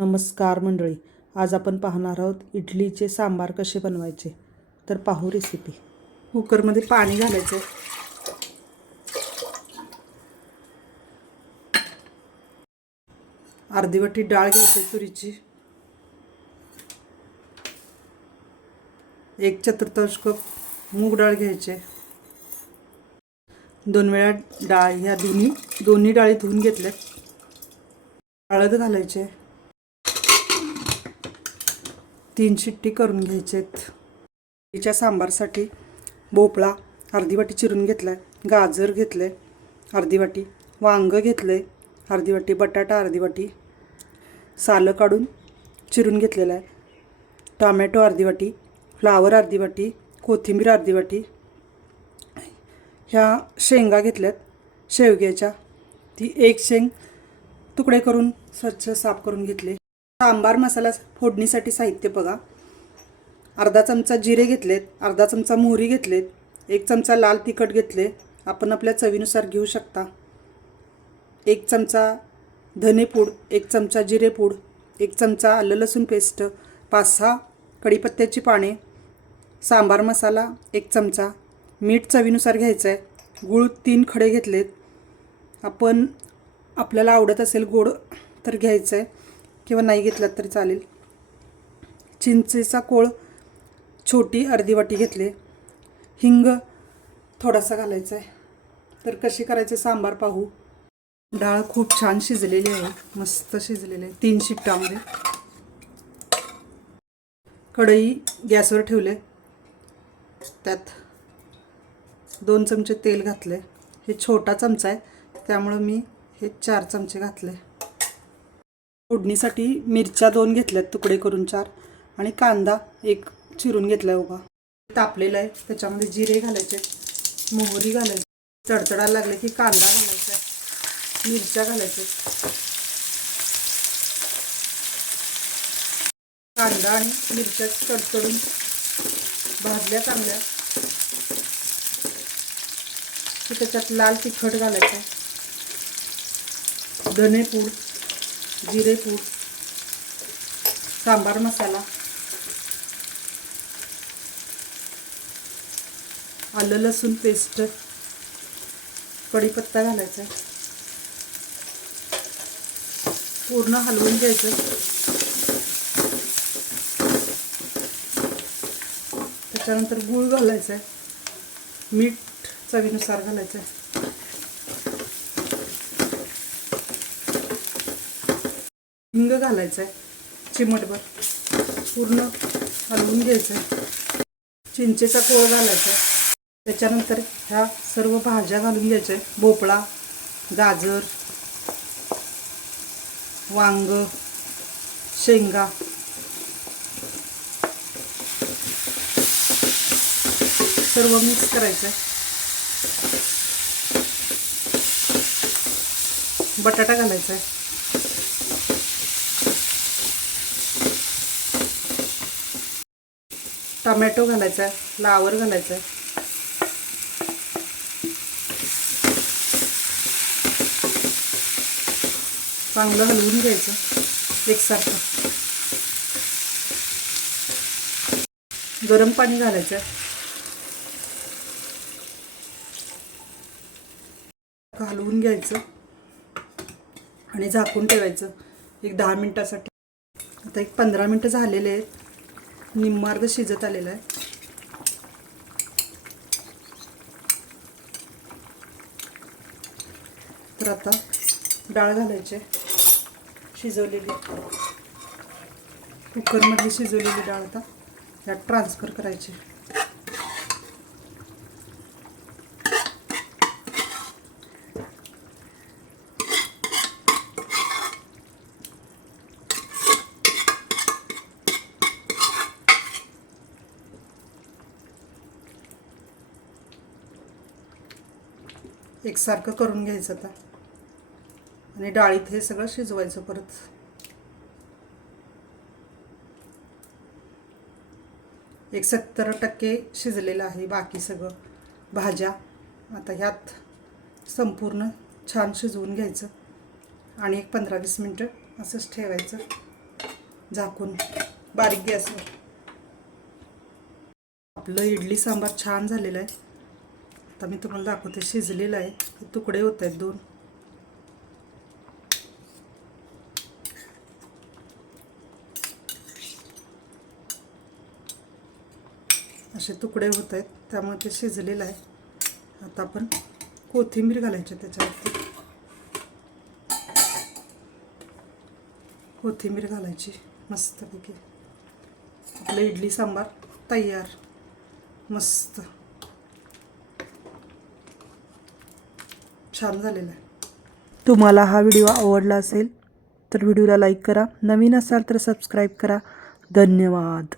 नमस्कार मंडळी आज आपण पाहणार आहोत इडलीचे सांबार कसे बनवायचे? तर पाहू रेसिपी कुकरमध्ये पाणी घालायचं. अर्धी वाटी डाळ घ्यायची तुरीची. एक चतुर्थांश कप मूग डाळ घ्यायचे. दोन वेळा डाळ ह्या दोन्ही दोन्ही डाळी धुवून घेतल्या हळद घालायचे. तीन शिट्टी करून घ्यायचेत. तिच्या सांबारसाठी भोपळा अर्धी वाटी चिरून घेतला आहे गाजर घेतलं आहे अर्धी वाटी वांगं घेतलं आहे अर्धी वाटी बटाटा अर्धी वाटी सालं काढून चिरून घेतलेलं आहे. टॉमॅटो अर्धी वाटी फ्लावर अर्धी वाटी कोथिंबीर अर्धी वाटी ह्या शेंगा घेतल्यात. शेवग्याच्या ती एक शेंग तुकडे करून स्वच्छ साफ करून घेतले. सांबार मसाला फोडणीसाठी साहित्य बघा. अर्धा चमचा जिरे घेतलेत अर्धा चमचा मोहरी घेतलेत एक चमचा लाल तिखट घेतले आपण आपल्या चवीनुसार घेऊ शकता. एक चमचा धनेपूड एक चमचा जिरेपूड एक चमचा आलं लसूण पेस्ट पाच सहा कढीपत्त्याची पाने सांबार मसाला एक चमचा. मीठ चवीनुसार घ्यायचं आहे गूळ तीन खडे घेतलेत. आपण आपल्याला आवडत असेल गोड तर घ्यायचं आहे किंवा नाही घेतलात तरी चालेल. चिंचेचा कोळ छोटी अर्धी वाटी घेतले. हिंग थोडासा घालायचा आहे तर कशी करायचे सांबार पाहू. डाळ खूप छान शिजलेली आहे. मस्त शिजलेली आहे. तीन शिट्टामध्ये. कढई गॅसवर ठेवले. त्यात दोन चमचे तेल घातले. हे छोटा चमचा आहे त्यामुळं मी हे चार चमचे घातले. फोडणीसाठी मिरच्या दोन घेतल्यात तुकडे करून चार. आणि कांदा एक चिरून घेतला उभा. तापलेला आहे. त्याच्यामध्ये जिरे घालायचे मोहरी घालायची तडतडायला लागले की कांदा घालायचा मिरच्या घालायच्या कांदा आणि मिरच्या तडतडून भाजल्या चांगल्या. त्याच्यात लाल तिखट घालायचं धनेपूड. जिरेपूड सांबार मसाला आलं लसूण पेस्ट कढीपत्ता घालायचा. पूर्ण हलवून घ्यायचं. त्याच्यानंतर गूळ घालायचा आहे. मीठ चवीनुसार घालायचं आहे. हिंग घालायचं आहे चिमटभर पूर्ण हलवून घ्यायचं आहे चिंचेचा कोळ घालायचा. आहे त्याच्यानंतर ह्या सर्व भाज्या घालून घ्यायच्या. आहे भोपळा गाजर वांग शेंगा. सर्व मिक्स करायचं आहे बटाटा घालायचा आहे टमॅटो घालायचा आहे फ्लावर घालायचा. आहे चांगलं हलवून घ्यायचं एकसारखं. गरम पाणी घालायचं. हलवून घ्यायचं आणि झाकून ठेवायचं. एक दहा मिनटासाठी. आता एक पंधरा मिनटं झालेले आहेत. निम्मार्ध शिजत आलेला आहे. तर आता डाळ घालायचे शिजवलेली. कुकरमधली शिजवलेली डाळ आता ह्यात ट्रान्सफर करायची एकसारखं करून घ्यायचं आता. आणि डाळीत हे सगळं शिजवायचं परत. एक सत्तर टक्के शिजलेलं आहे बाकी सगळं. भाज्या आता ह्यात संपूर्ण छान शिजवून घ्यायचं. आणि एक पंधरा वीस मिनटं असंच ठेवायचं. झाकून. बारीक गॅसवर. आपलं इडली सांबार छान झालेलं आहे. आता मी तुम्हाला दाखवते शिजलेलं आहे. तुकडे होत आहेत दोन. असे तुकडे होत आहेत त्यामुळे ते शिजलेलं आहे. आता आपण कोथिंबीर घालायची त्याच्यावरती. कोथिंबीर घालायची मस्तपैकी. आपलं इडली सांबार तयार. मस्त. छान झालेला आहे. तुम्हाला हा व्हिडिओ आवडला असेल तर व्हिडिओला लाईक करा. नवीन असाल तर सबस्क्राईब करा. धन्यवाद.